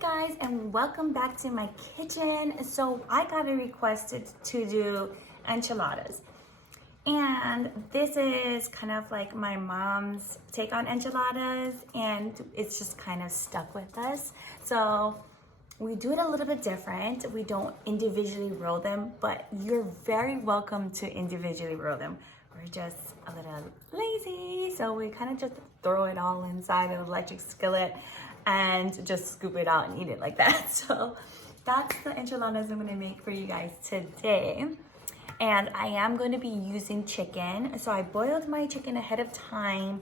guys, and welcome back to my kitchen. So I got requested to do enchiladas, and this is kind of like my mom's take on enchiladas, and it's just kind of stuck with us. So we do it a little bit different. We don't individually roll them, but you're very welcome to individually roll them. We're just a little lazy, so we kind of just throw it all inside an electric skillet and just scoop it out and eat it like that. So that's the enchiladas I'm gonna make for you guys today. And I am going to be using chicken. So I boiled my chicken ahead of time,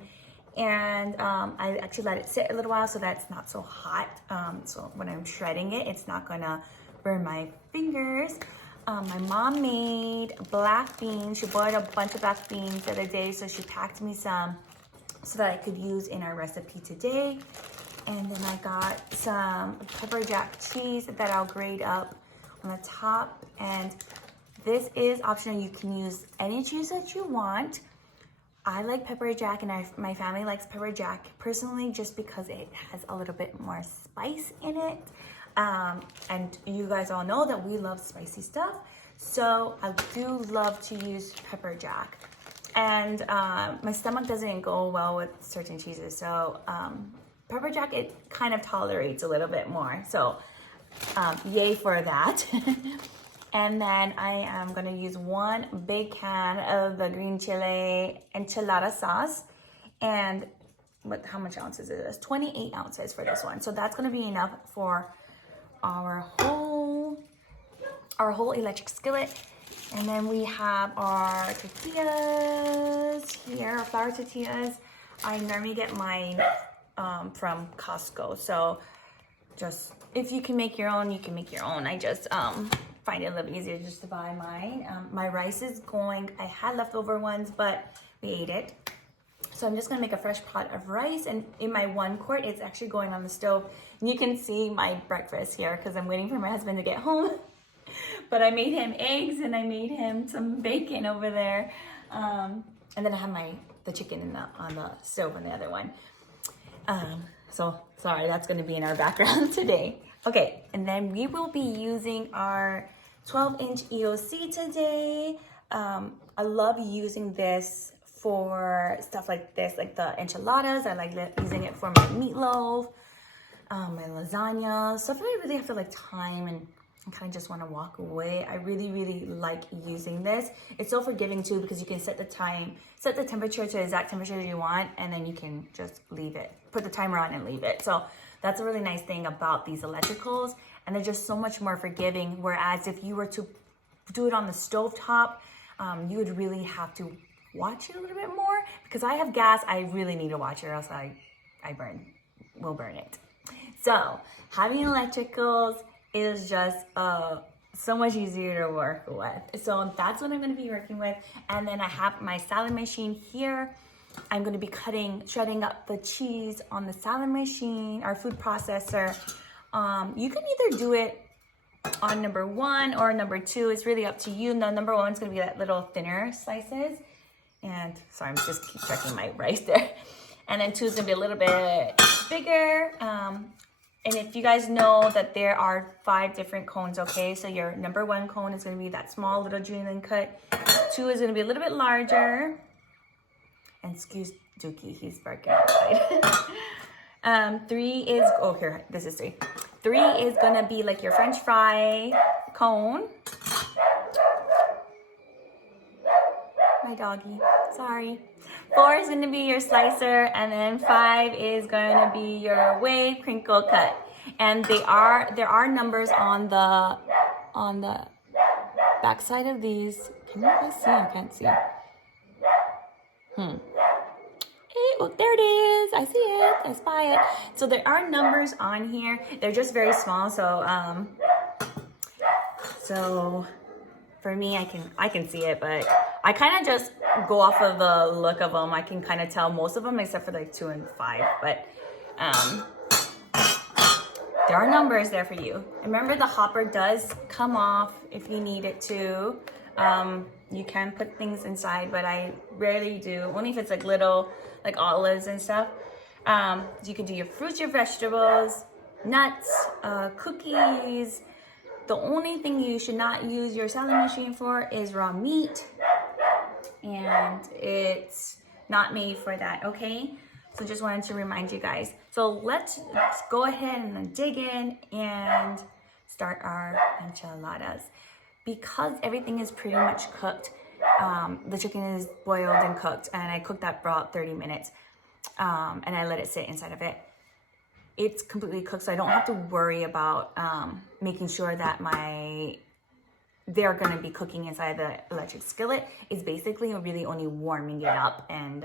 and I actually let it sit a little while so that it's not so hot. So when I'm shredding it, it's not gonna burn my fingers. My mom made black beans. She boiled a bunch of black beans the other day, so she packed me some so that I could use in our recipe today. And then I got some pepper jack cheese that I'll grate up on the top. And this is optional. You can use any cheese that you want. I like pepper jack, and my family likes pepper jack personally just because it has a little bit more spice in it. And you guys all know that we love spicy stuff. So I do love to use pepper jack. And my stomach doesn't go well with certain cheeses. So pepper jack, it kind of tolerates a little bit more. So yay for that. And then I am gonna use one big can of the green chile enchilada sauce. And how much ounces is this? 28 ounces for this one. So that's gonna be enough for our whole electric skillet. And then we have our tortillas here, our flour tortillas. I normally get mine from Costco. So just, if you can make your own, you can make your own. I just find it a little easier just to buy mine. My rice is going, I had leftover ones, but we ate it. So I'm just gonna make a fresh pot of rice, and in my 1 quart, it's actually going on the stove. And you can see my breakfast here because I'm waiting for my husband to get home. But I made him eggs and I made him some bacon over there. And then I have the chicken on the stove on the other one. So sorry, that's gonna be in our background today. Okay, and then we will be using our 12-inch EOC today. I love using this for stuff like this, like the enchiladas. I like using it for my meatloaf, my lasagna, stuff that I really have to like time and kind of just want to walk away. I really, really like using this. It's so forgiving too, because you can set the temperature to the exact temperature you want, and then you can just leave it, put the timer on and leave it. So that's a really nice thing about these electricals, and they're just so much more forgiving. Whereas if you were to do it on the stovetop, you would really have to watch it a little bit more. Because I have gas, I really need to watch it, or else I will burn it. So having electricals is just so much easier to work with. So that's what I'm going to be working with. And then I have my salad machine here. I'm going to be shredding up the cheese on the salad machine, our food processor. You can either do it on number 1 or number 2. It's really up to you. No, number 1 is going to be that little thinner slices. And sorry, I'm just keep checking my rice there. And then 2 is going to be a little bit bigger. And if you guys know that there are 5 different cones, okay? So your number 1 cone is going to be that small little julienne cut. 2 is going to be a little bit larger. And excuse Dookie, he's barking outside. 3 is, oh here, this is 3. 3 is going to be like your French fry cone. My doggy, sorry. 4 is going to be your slicer, and then 5 is going to be your wave crinkle cut. And there are numbers on the back side of these. Can you guys see? I can't see. Hey, look, there it is. I see it. I spy it. So there are numbers on here. They're just very small. So for me, I can see it, but I kind of just go off of the look of them. I can kind of tell most of them except for like 2 and 5, but there are numbers there for you. Remember, the hopper does come off if you need it to. You can put things inside, but I rarely do, only if it's like little, like olives and stuff. You can do your fruits, your vegetables, nuts, cookies. The only thing you should not use your salad machine for is raw meat, and it's not made for that, okay? So just wanted to remind you guys. So let's go ahead and dig in and start our enchiladas. Because everything is pretty much cooked, the chicken is boiled and cooked, and I cooked that for about 30 minutes, and I let it sit inside of it. It's completely cooked, so I don't have to worry about making sure that they're gonna be cooking inside the electric skillet. It's basically really only warming it up, and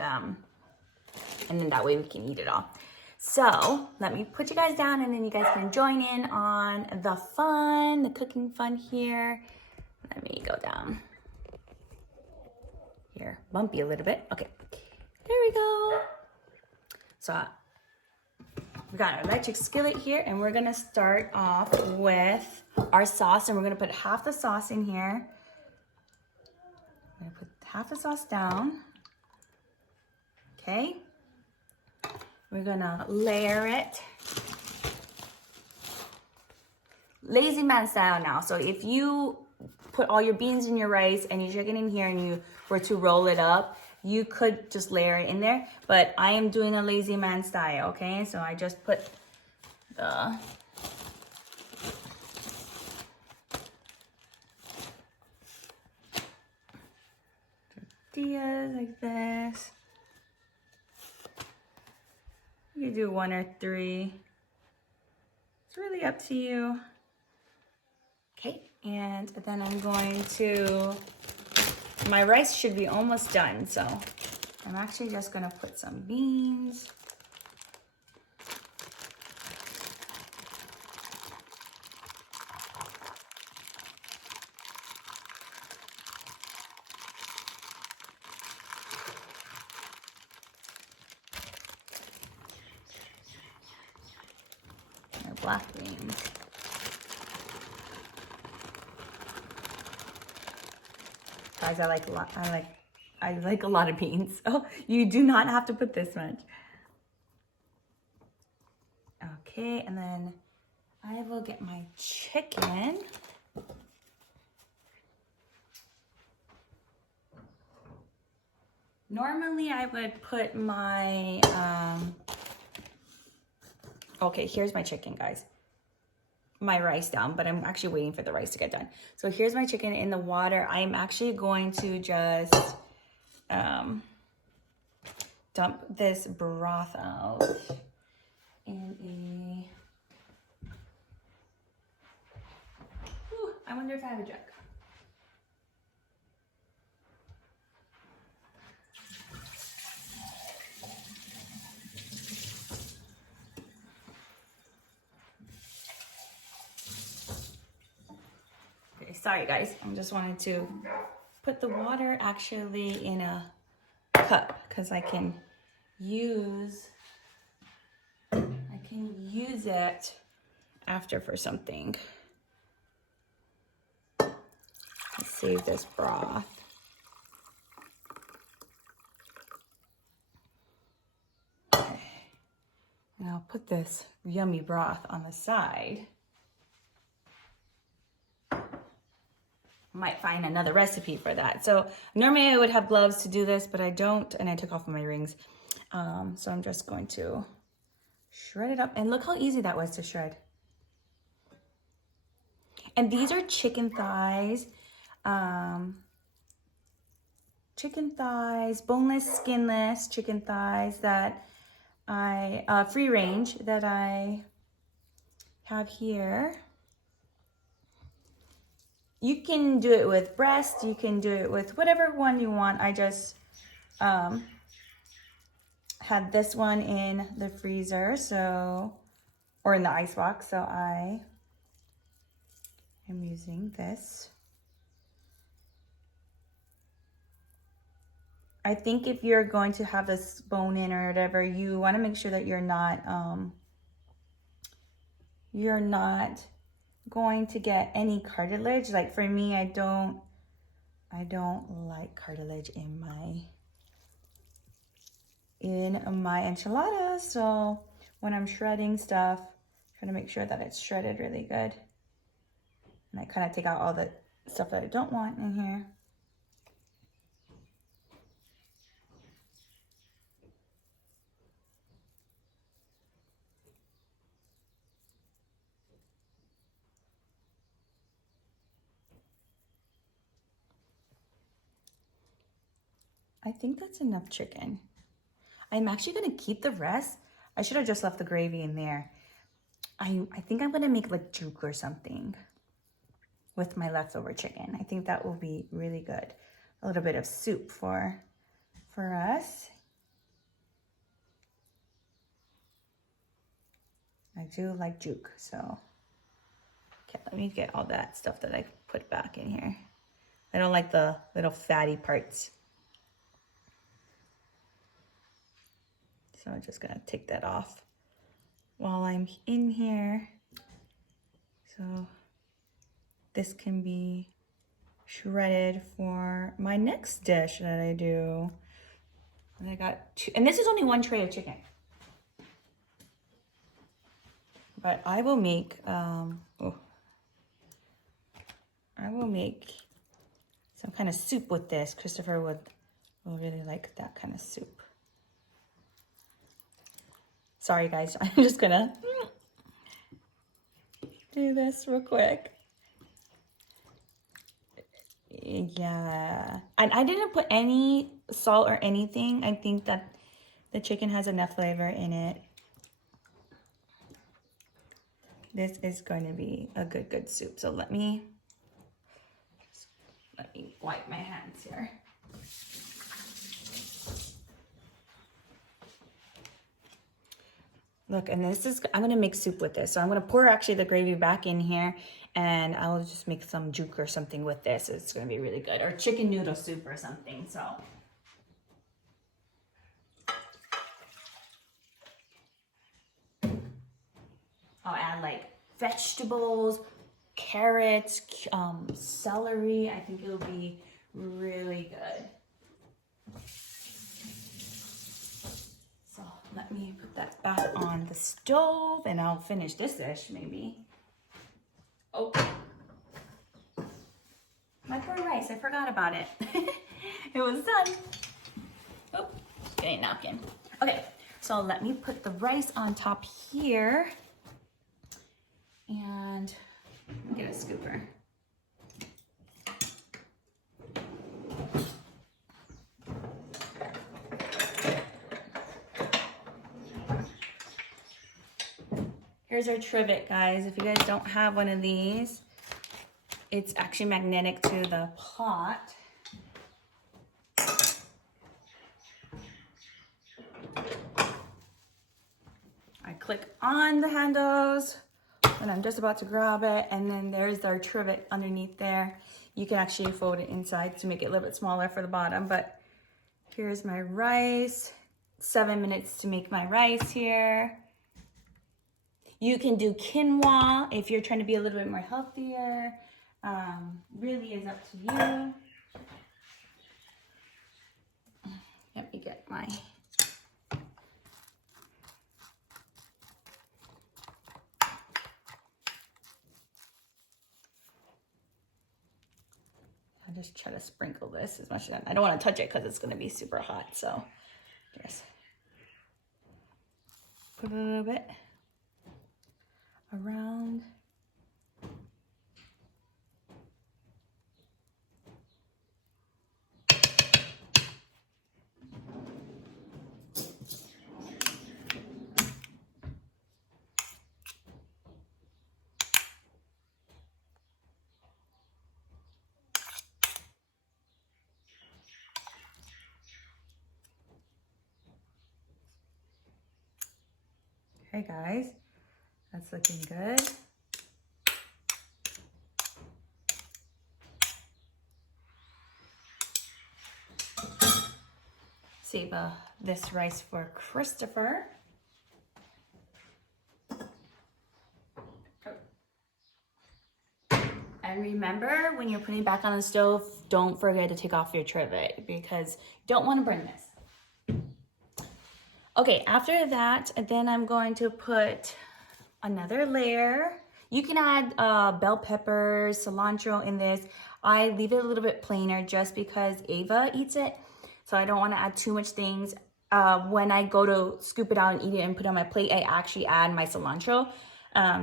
then that way we can eat it all. So let me put you guys down, and then you guys can join in on the fun, the cooking fun here. Let me go down here, bumpy a little bit. Okay, there we go. So we got our electric skillet here, and we're gonna start off with our sauce, and we're gonna put half the sauce in here. I'm gonna put half the sauce down. Okay. We're gonna layer it. Lazy man style now. So if you put all your beans in your rice and your chicken in here and you were to roll it up, you could just layer it in there, but I am doing a lazy man style, okay? So I just put the tortillas like this. You can do 1 or 3. It's really up to you. Okay, and then I'm going to, my rice should be almost done, so I'm actually just gonna put some beans. Or black beans. Guys, I like a lot of beans. Oh, you do not have to put this much. Okay, and then I will get my chicken. Normally I would put my, okay, here's my chicken, guys. My rice down, but I'm actually waiting for the rice to get done. So here's my chicken in the water. I'm actually going to just dump this broth out in a, I wonder if I have a jug. Sorry guys, I just wanted to put the water actually in a cup because I can use it after for something. Let's save this broth. Okay. And I'll put this yummy broth on the side. Might find another recipe for that. So normally I would have gloves to do this, but I don't, and I took off my rings. So I'm just going to shred it up, and look how easy that was to shred. And these are chicken thighs, boneless, skinless chicken thighs that I, free range that I have here. You can do it with breast, you can do it with whatever one you want. I just had this one in the freezer, so, or in the ice box, so I am using this. I think if you're going to have this bone in or whatever, you want to make sure that you're not going to get any cartilage. Like for me, I don't like cartilage in my enchiladas. So when I'm shredding Trying to make sure that it's shredded really good. And I kind of take out all the stuff that I don't want in here. I think that's enough chicken. I'm actually gonna keep the rest. I should have just left the gravy in there. I think I'm gonna make like juke or something with my leftover chicken. I think that will be really good. A little bit of soup for us. I do like juke, so. Okay, let me get all that stuff that I put back in here. I don't like the little fatty parts. So I'm just gonna take that off while I'm in here. So this can be shredded for my next dish that I do. And I got two, and this is only one tray of chicken. But I will make, I will make some kind of soup with this. Christopher will really like that kind of soup. Sorry guys, I'm just gonna do this real quick. Yeah, and I didn't put any salt or anything. I think that the chicken has enough flavor in it. This is going to be a good soup. So let me wipe my hands here. Look, and this is, I'm gonna make soup with this. So I'm gonna pour actually the gravy back in here and I'll just make some juke or something with this. It's gonna be really good. Or chicken noodle soup or something, so. I'll add like vegetables, carrots, celery. I think it'll be really good. So let me put that back on the stove and I'll finish this dish maybe. Oh, my poor rice, I forgot about it. It was done. Oh, getting a napkin. Okay, so let me put the rice on top here. And get a scooper. Here's our trivet, guys. If you guys don't have one of these, it's actually magnetic to the pot. I click on the handles and I'm just about to grab it, and then there's our trivet underneath there. You can actually fold it inside to make it a little bit smaller for the bottom, but here's my rice. 7 minutes to make my rice here. You can do quinoa if you're trying to be a little bit more healthier. Really is up to you. Let me get my... I'll just try to sprinkle this as much as I don't want to touch it because it's going to be super hot. So just put a little bit around. Okay guys, that's looking good. Save this rice for Christopher. And remember, when you're putting it back on the stove, don't forget to take off your trivet because you don't want to burn this. Okay, after that, then I'm going to put another layer. You can add bell peppers, cilantro in this. I leave it a little bit plainer just because Ava eats it. So I don't want to add too much things. When I go to scoop it out and eat it and put it on my plate, I actually add my cilantro.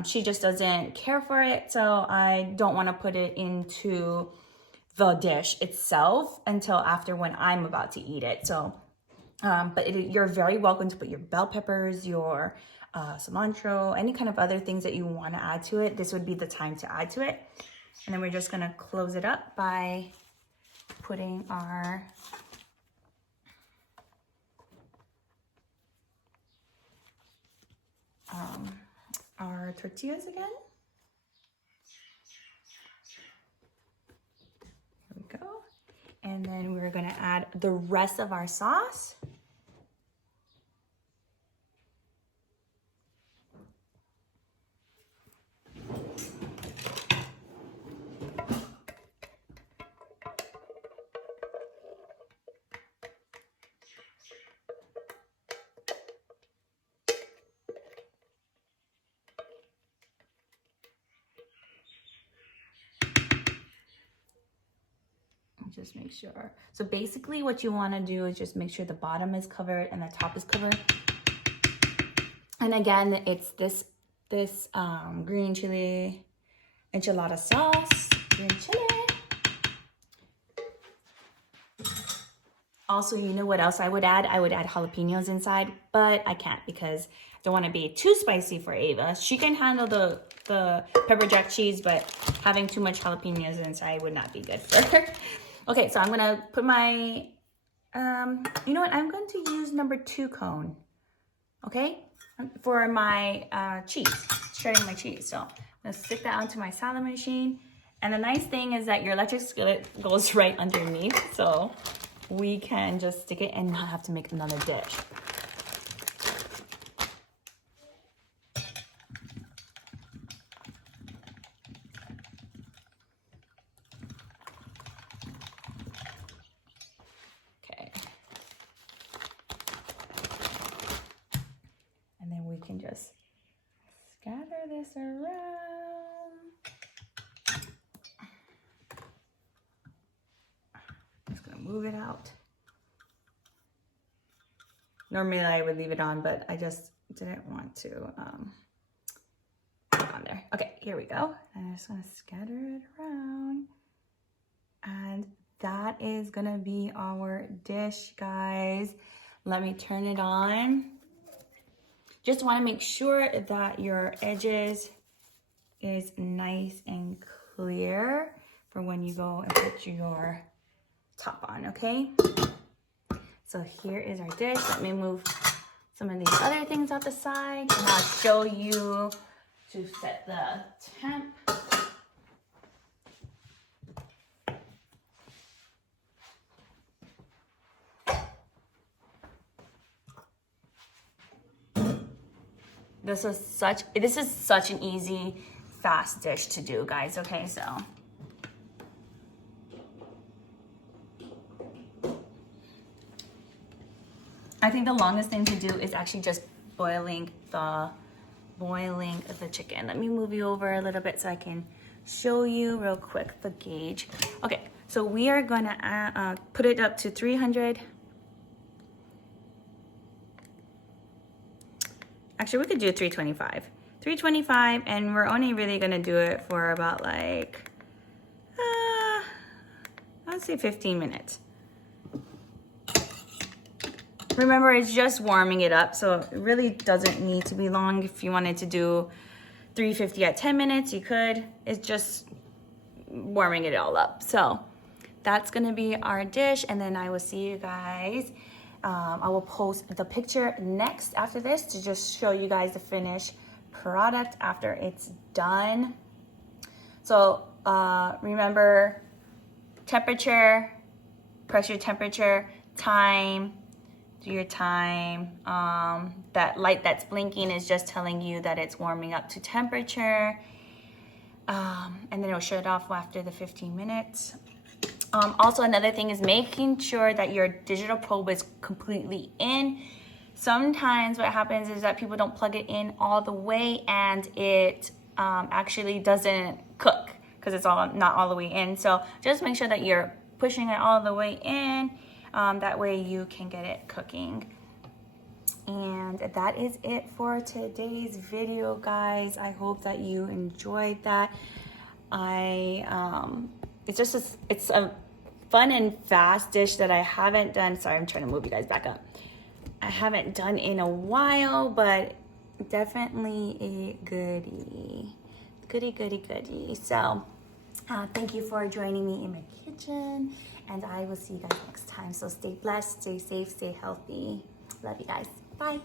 She just doesn't care for it. So I don't want to put it into the dish itself until after when I'm about to eat it. So, you're very welcome to put your bell peppers, your cilantro, any kind of other things that you want to add to it. This would be the time to add to it. And then we're just going to close it up by putting our tortillas again. Here we go. And then we're going to add the rest of our sauce. Just make sure. So basically what you want to do is just make sure the bottom is covered and the top is covered. And again, it's this green chili enchilada sauce, green chili. Also, you know what else I would add? I would add jalapenos inside, but I can't because I don't want to be too spicy for Ava. She can handle the pepper jack cheese, but having too much jalapenos inside would not be good for her. Okay, so I'm gonna put my, you know what? I'm going to use number 2 cone, okay? For my cheese, shredding my cheese. So I'm gonna stick that onto my salad machine. And the nice thing is that your electric skillet goes right underneath. So we can just stick it and not have to make another dish. Can just scatter this around. Just gonna move it out. Normally I would leave it on, but I just didn't want to put it on there. Okay, here we go. I'm just gonna scatter it around. And that is gonna be our dish, guys. Let me turn it on. Just want to make sure that your edges is nice and clear for when you go and put your top on, okay? So here is our dish. Let me move some of these other things out the side and I'll show you to set the temp. This is such an easy, fast dish to do, guys, okay? So I think the longest thing to do is actually just boiling the chicken. Let me move you over a little bit so I can show you real quick the gauge. Okay, so we are gonna put it up to 300. Actually, we could do 325. 325, and we're only really gonna do it for about like, I'd say 15 minutes. Remember, it's just warming it up, so it really doesn't need to be long. If you wanted to do 350 at 10 minutes, you could. It's just warming it all up. So that's gonna be our dish, and then I will see you guys. I will post the picture next after this to just show you guys the finished product after it's done. So remember, temperature, press your temperature, time, do your time. That light that's blinking is just telling you that it's warming up to temperature. And then it'll shut off after the 15 minutes. Also, another thing is making sure that your digital probe is completely in. sometimes what happens is that people don't plug it in all the way, and it actually doesn't cook because it's not all the way in. So just make sure that you're pushing it all the way in. That way you can get it cooking. And that is it for today's video, guys. I hope that you enjoyed that. It's a fun and fast dish that I haven't done. Sorry, I'm trying to move you guys back up. I haven't done in a while, but definitely a goodie. Goodie. So thank you for joining me in my kitchen, and I will see you guys next time. So stay blessed, stay safe, stay healthy. Love you guys. Bye.